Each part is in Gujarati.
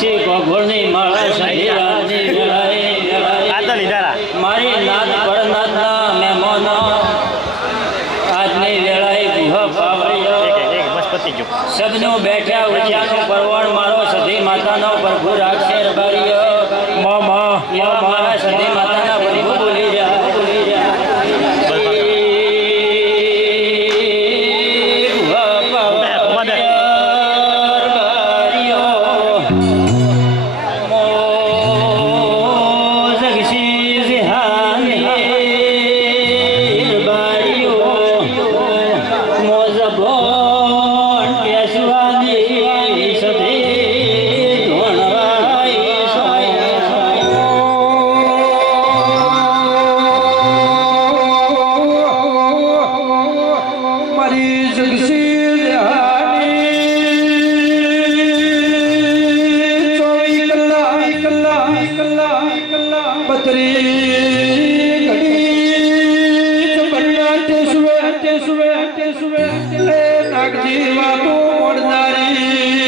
છે ગોગોળની માળા સંધ્યા એ નાગજી વાતો મોડનારી.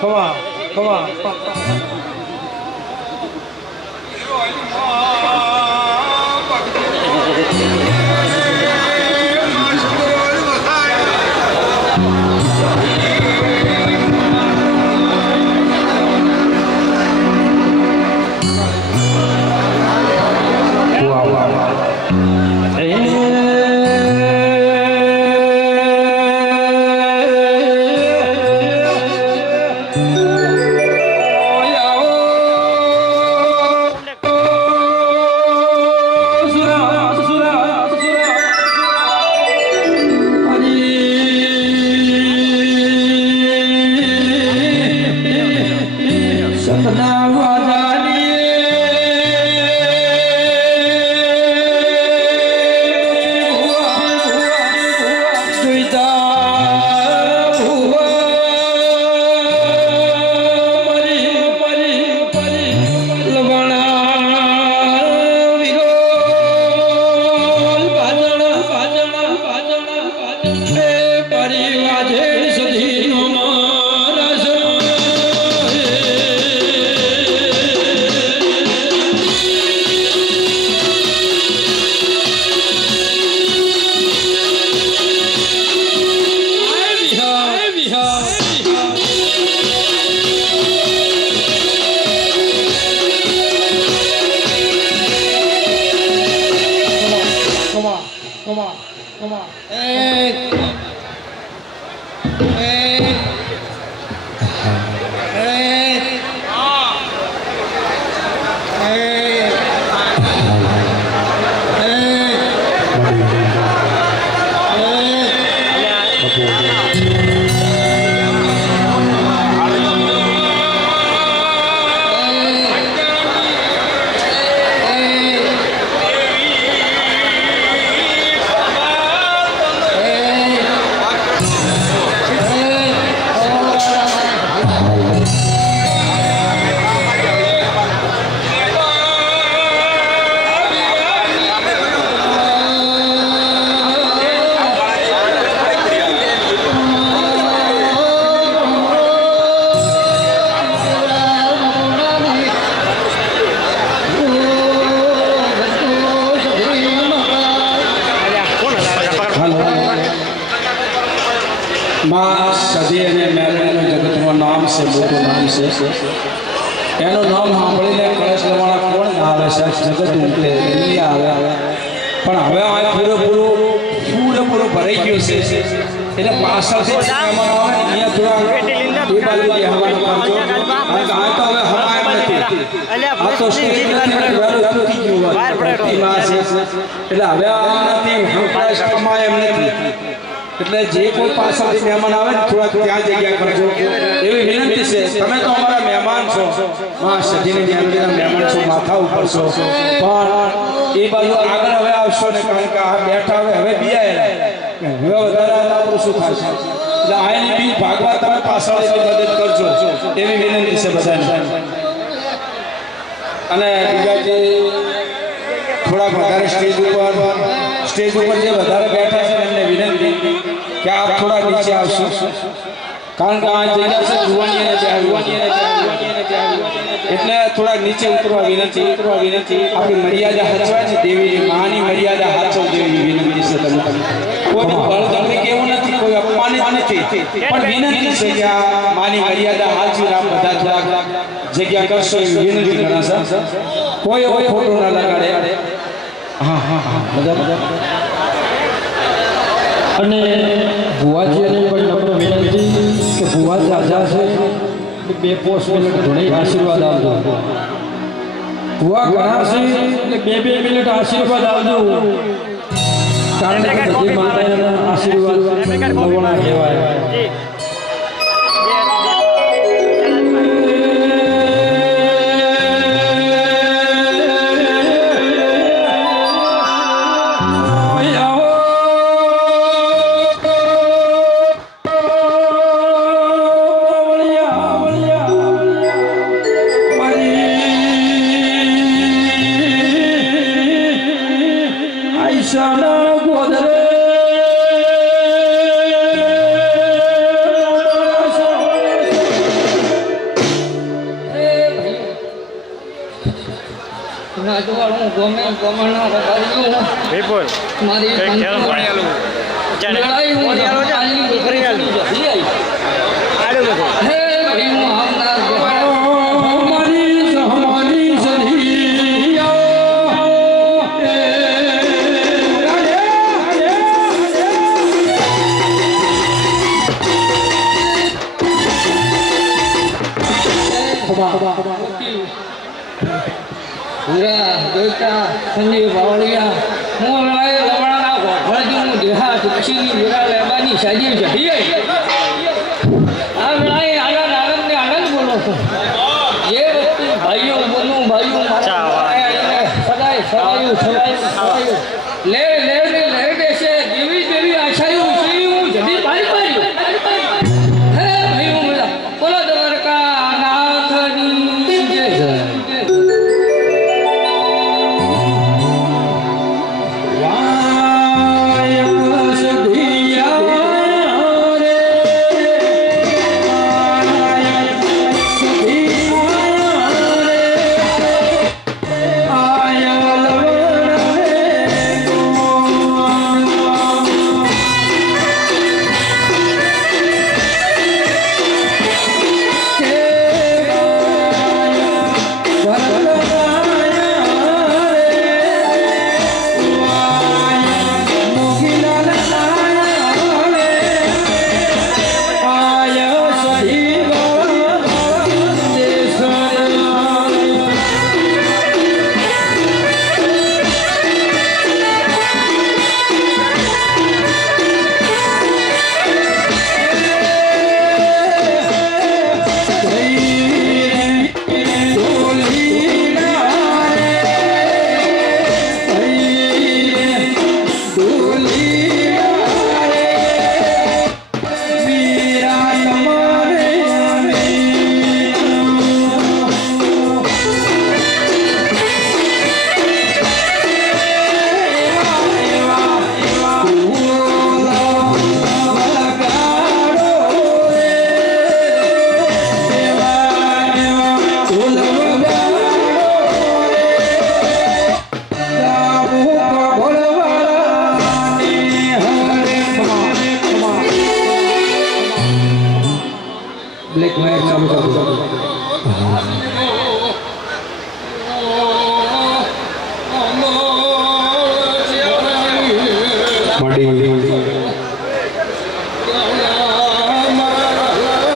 ক্ষমা ক্ষমা এক નામ છે મોટું નામ છે. એનું નામ સાંભળીને કળશ લેવાના કોણ આવે છે? જગત ઉમટે આવે આવે. પણ હવે આ પૂરેપૂરું પૂરેપૂરું ભરાઈ ગયું છે. એટલે પાછળથી આવે અહીંયા થોડા એ બાજુ બેહવાનું કરજો કારણ આ તો હવે હમાય નથી. આ તો સ્ટેજ નથી વહેલું તૂટી ગયું હોય. છે. એટલે હવે આ નથી હંકાશ કમાય એમ નથી. એટલે જે કોઈ પાછળથી મહેમાન આવે ને, થોડાક ત્યાં જગ્યા કરજો એવી વિનંતી છે, તમે તો અમારા મહેમાન છો. માં સજીની મેલડીના મહેમાન છો, માથા ઉપર છો. પણ એ બાજુ આગળ હવે આવશો ને, કારણ કે આ બેઠા હવે હવે બિયાયેલા હવે વધારે આપણું શું થશે એટલે આયની બી ભાગવા તમે પાછળ એટલી મદદ કરજો. એવી વિનંતી છે બધાને. અને બીજા જે થોડાક વધારે સ્ટેજ ઉપર સ્ટેજ ઉપર જે વધારે બેઠા છે કે આપ થોડા નીચે આવશો. કારણ કે આ જગ્યા છે જુવાની અને એટલે થોડા નીચે ઉતરવા વિનંતી. ઉતરવા વિનંતી આપણી મર્યાદા હચવાય છે દેવી માની મર્યાદા હાચવ દેવી વિનંતી છે તમને. કોઈ બળજબરી કેવું નથી, કોઈ અપમાનિત નથી. પણ વિનંતી છે કે આ માની મર્યાદા હાચવી આપ બધા થોડા જગ્યા કરશો એવી વિનંતી કરા છે. કોઈ એવો ખોટો ના લગાડે. હા હા હા, બધા બધા. અને ભુવાજીને પણ નમ્ર વિનંતી કે ભુવાજી આજા છે. કે બે પોસ્ટ મિનિટ ઘણી આશીર્વાદ આપજો. ભુવા ઘણા છે બે બે મિનિટ આશીર્વાદ આપજો. કારણ કે માતાના આશીર્વાદ લવણા કહેવાય. ગમે ગમણના રબારીઓ વિપુલ મારી ચાલે. લડાઈ હું જપાનની લેવાની સાજી જતી આવી. হ্যাঁ, হ্যাঁ, কয়েক চালু করব।